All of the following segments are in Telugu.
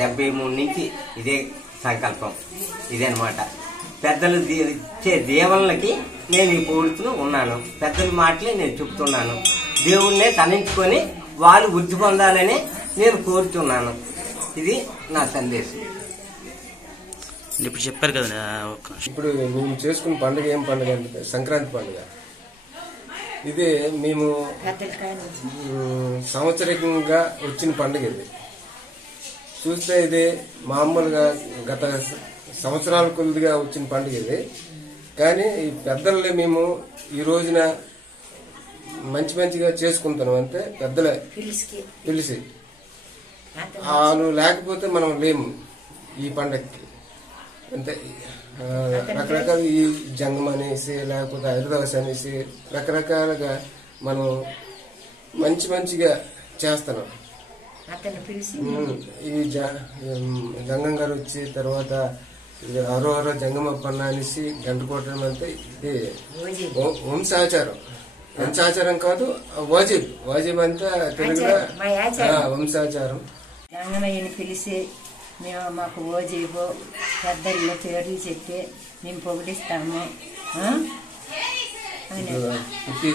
73 నుంచి ఇదే సంకల్పం, ఇదనమాట. పెద్దలు ఇచ్చే దీవెనలకి నేను ఈ పొగుడుతూ ఉన్నాను. పెద్దల మాటలే నేను చెప్తున్నాను. దేవుణ్ణే తలంచుకొని వాళ్ళు వృద్ధి పొందాలని నేను కోరుతున్నాను. ఇది నా సందేశం. ఇప్పుడు చెప్పారు కదా. ఇప్పుడు మేము చేసుకున్న పండుగ ఏం పండుగ అంటే సంక్రాంతి పండుగ. ఇది మేము సంవత్సరికంగా వచ్చిన పండుగ. ఇది చూస్తే ఇది మామూలుగా గత సంవత్సరాల కొద్దిగా వచ్చిన పండుగ ఇది. కానీ ఈ పెద్దల్ని మేము ఈ రోజున మంచిగా చేసుకుంటాం. అంటే పెద్దలే పిలిచి వాళ్ళు లేకపోతే మనం లేము ఈ పండగకి. అంటే రకరకాల ఈ జంగం అనేసి లేకపోతే హైదరాబాద్ అనేసి రకరకాలుగా మనం మంచిగా చేస్తున్నాం. ఈ జంగం గారు వచ్చి తర్వాత అరో జంగమప్పన్న అనేసి గంట కొట్టడం అంటే ఇది వంశాచారం. వంశాచారం కాదు, వాజిబ్ అంతా తెలుగులో వంశాచారం. జంగమయ్యని పిలిచి మేము మాకు ఓజీబో పెద్దల్లో పేర్లు చెప్పి మేము పొగిడిస్తాము. ప్రతి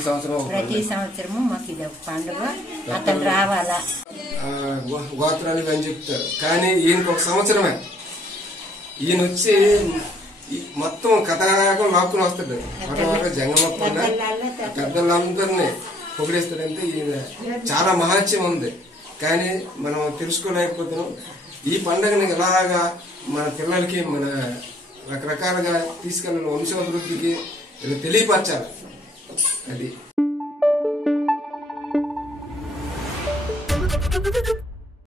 సంవత్సరము మాకు ఇది ఒక పండుగ. అతను రావాలా గోత్రాలు అని చెప్తారు. కానీ ఈయనకు ఒక సంవత్సరమే. ఈయన వచ్చి మొత్తం కథాకం లాక్కుని వస్తాడు. జంగమప్పన్న పెద్దలందరినీ పొగిడేస్తాడంటే ఈయన చాలా మహత్యం ఉంది. కానీ మనం తెలుసుకోలేకపోతున్నాం. ఈ పండుగని ఇలాగా మన పిల్లలకి మన రకరకాలుగా తీసుకెళ్ళిన వంశాభివృద్ధికి తెలియపరచాలి. అది